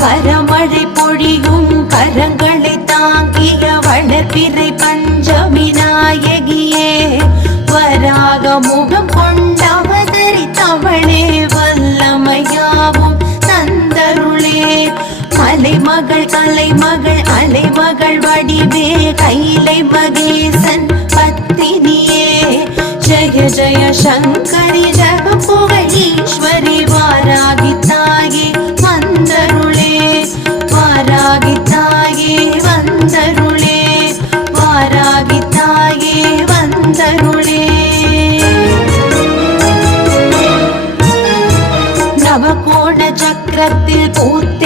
வரமழை பொழியும் கரங்களை தாங்கிய வளர்பிறை பஞ்சமி நாயகியே வராக முகம் கொண்டவதரித்தவளே வல்லமையாவும் தந்தருளே மலைமகள் கலைமகள் அலைமகள் வடிவே கைலை மகேசன் பத்தினியே ஜய ஜய சங்கரி ஜக புகழ் ஈஸ்வரி வாராகி தாயே வந்தருளே வாராகி தாயே வந்தருளே வாராகி தாயே வந்தருளே நவகோண சக்கரத்தில் பூத்த